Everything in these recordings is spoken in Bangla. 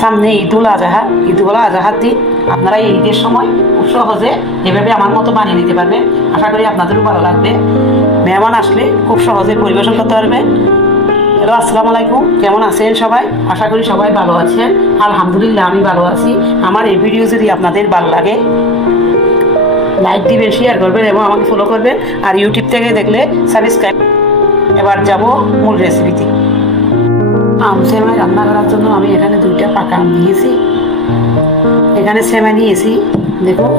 সামনে ঈদুল আজহার দিন আপনারা এই ঈদের সময় খুব সহজে এভাবে আমার মতো বানিয়ে নিতে পারবেন। আশা করি আপনাদেরও ভালো লাগবে। মেহমান আসলে খুব সহজে পরিবেশন করতে পারবেন। হ্যালো, আসসালামু আলাইকুম। কেমন আছেন সবাই? আশা করি সবাই ভালো আছেন। আলহামদুলিল্লাহ, আমি ভালো আছি। আমার এই ভিডিও যদি আপনাদের ভালো লাগে লাইক দিবেন, শেয়ার করবেন এবং আমাকে ফলো করবেন। আর ইউটিউব থেকে দেখলে সাবস্ক্রাইব। এবার যাব মূল রেসিপিতে। আম সেমাই রান্না করার জন্য আমি এখানে 2টা পাকা আম নিয়েছি। এখানে সেমাই নিয়েছি, দেখুন।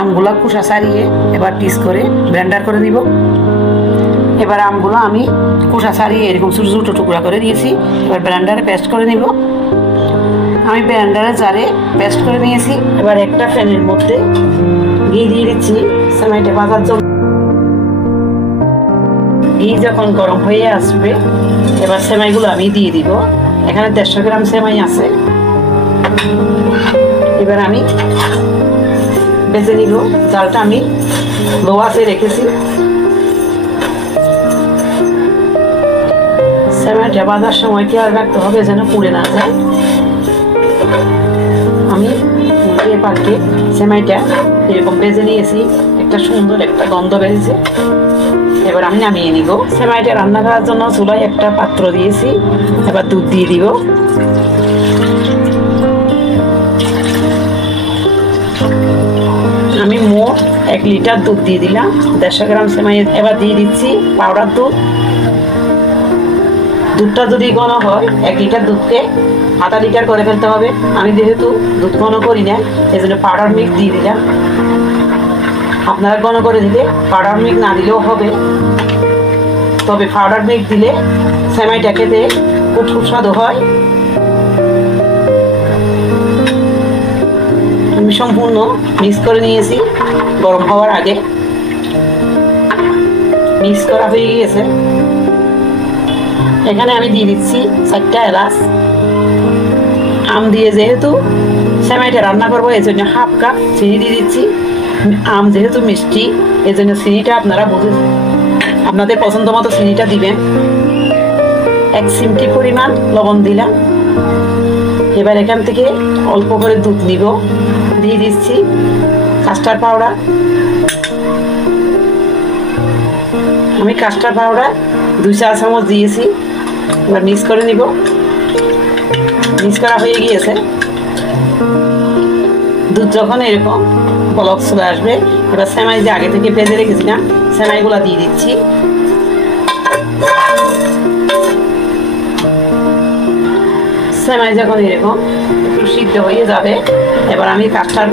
আমগুলো খোসা ছাড়িয়ে এবার পিস করে ব্লেন্ডার করে দিব। এবার আমগুলো আমি খোসা ছাড়িয়ে এরকম ছোটো ছোটো টুকরা করে দিয়েছি। এবার ব্লেন্ডারে পেস্ট করে নিব। আমি ব্লেন্ডারে জারে পেস্ট করে নিয়েছি। এবার একটা প্যানের মধ্যে ঘি দিয়ে দিচ্ছি সেমাইটা ভাজার জন্য। ঘি যখন গরম হয়ে আসবে এবার সেমাইগুলো আমি দিয়ে দিব। এখানে 150 গ্রাম সেমাই আছে। এবার আমি ভেজে নিব। জালটা আমি লো আঁচে রেখেছি। সেমাইটা ভাজার সময় খেয়াল রাখতে হবে যেন পুড়ে না যায়। আমি উল্টিয়ে পাল্টে সেমাইটা এরকম ভেজে নিয়েছি। একটা সুন্দর একটা গন্ধ বেরিয়েছে। এবার আমি নামিয়ে নিব। সেমাইটা রান্না করার জন্য চুলায় একটা পাত্র দিয়েছি। এবার দুধ দিয়ে দিব। আমি মোট 1 লিটার দুধ দিয়ে দিলাম 150 গ্রাম সেমাই। এবার দিয়ে দিচ্ছি পাউডার দুধ। দুধটা যদি ঘন হয় 1 লিটার দুধকে আধা লিটার করে ফেলতে হবে। আমি যেহেতু দুধ ঘন করি না এই জন্য পাউডার মিক্স দিয়ে দিলাম। আপনারা ঘন করে দিলে পাউডার মিক্স না দিলেও হবে, তবে পাউডার মিক্স দিলে সেমাইটা খেতে খুব সুস্বাদু হয়। আমি সম্পূর্ণ মিক্স করে নিয়েছি গরম হওয়ার আগে। মিক্স করা হয়ে গিয়েছে। এখানে আমি দিয়ে দিচ্ছি 4টা এলাচ। আম দিয়ে যেহেতু সেমাইটা রান্না করবো এই জন্য হাফ কাপ চিনি দিয়ে দিচ্ছি। আম যেহেতু মিষ্টি এই জন্য চিনিটা আপনারা বুঝে আপনাদের পছন্দ মতো চিনিটা দিবেন। 1 চিমটি পরিমাণ লবণ দিলাম। এবার এখান থেকে অল্প করে দুধ নিব। দিয়ে দিচ্ছি কাস্টার্ড পাউডার। আমি কাস্টার্ড পাউডার 2 চা চামচ দিয়েছি। এবার মিক্স করে নিব। মিক্স করা হয়ে গিয়েছে। দুধ যখন এরকম বলক চলে আসবে এবার সেমাই যে আগে থেকে ভেজে রেখেছিলাম সেমাইগুলো দিয়ে দিচ্ছি। সেমাই যখন এরকম একটু সিদ্ধ হয়ে যাবে এবার আমি কাস্টার্ড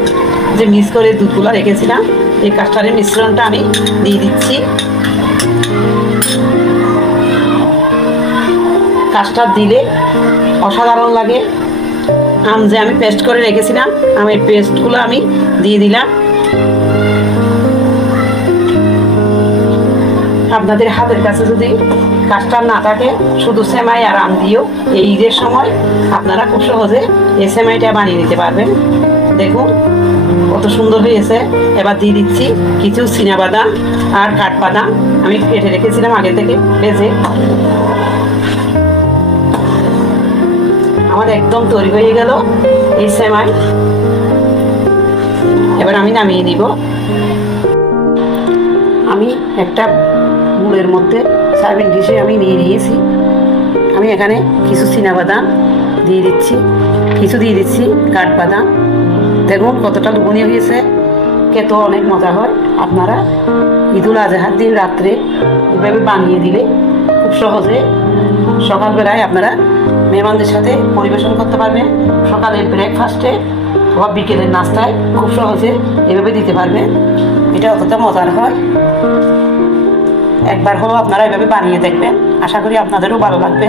যে মিক্স করে দুধগুলো রেখেছিলাম এই কাস্টার্ডের মিশ্রণটা আমি দিয়ে দিচ্ছি। কাস্টার্ড দিলে অসাধারণ লাগে। আম যে আমি পেস্ট করে রেখেছিলাম আমের পেস্টগুলো আমি দিয়ে দিলাম। আপনাদের হাতের কাছে যদি কাস্টার্ড না থাকে শুধু সেমাই আর আম দিয়েও এই ঈদের সময় আপনারা খুব সহজে এই সেমাইটা বানিয়ে নিতে পারবেন। দেখুন কত সুন্দর হয়েছে। এবার দিয়ে দিচ্ছি কিছু চীনাবাদাম আর কাঠবাদাম আমি কেটে রেখেছিলাম আগে থেকে ভেজে। আমার একদম তৈরি হয়ে গেল এই সেমাই। এবার আমি নামিয়ে নিব। আমি একটা মুলের মধ্যে সার্ভিং ডিশে আমি নিয়ে নিয়েছি। আমি এখানে কিছু চীনাবাদাম দিয়ে দিচ্ছি, কিছু দিয়ে দিচ্ছি কাঠবাদাম। দেখুন কতটা লোভনীয় হয়েছে, খেতেও অনেক মজা হয়। আপনারা ঈদুল আজহার দিন রাত্রে এভাবে বানিয়ে দিলে খুব সহজে সকালবেলায় আপনারা মেহমানদের সাথে পরিবেশন করতে পারবেন। সকালের ব্রেকফাস্টে বা বিকেলের নাস্তায় খুব সহজে এভাবে দিতে পারবেন। এটা অতটা মজার হয়। একবার হলেও আপনারা এভাবে বানিয়ে দেখবেন। আশা করি আপনাদেরও ভালো লাগবে।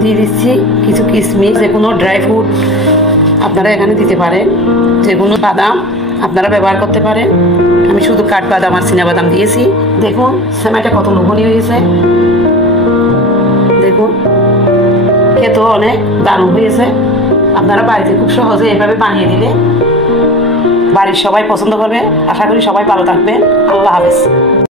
দিয়ে দিচ্ছি কিছু কিশমিশ, যে কোনো ড্রাই ফ্রুট আপনারা এখানে দিতে পারেন। যে কোনো বাদাম আপনারা ব্যবহার করতে পারেন। আমি শুধু কাঠবাদাম আর চীনাবাদাম দিয়েছি। দেখুন সেমাইটা কত লোভনীয় হয়েছে। দেখুন খেতেও অনেক দারুণ হয়েছে। আপনারা বাড়িতে খুব সহজে এভাবে বানিয়ে দিলে বাড়ির সবাই পছন্দ করবে। আশা করি সবাই ভালো থাকবেন। আল্লাহ হাফেজ।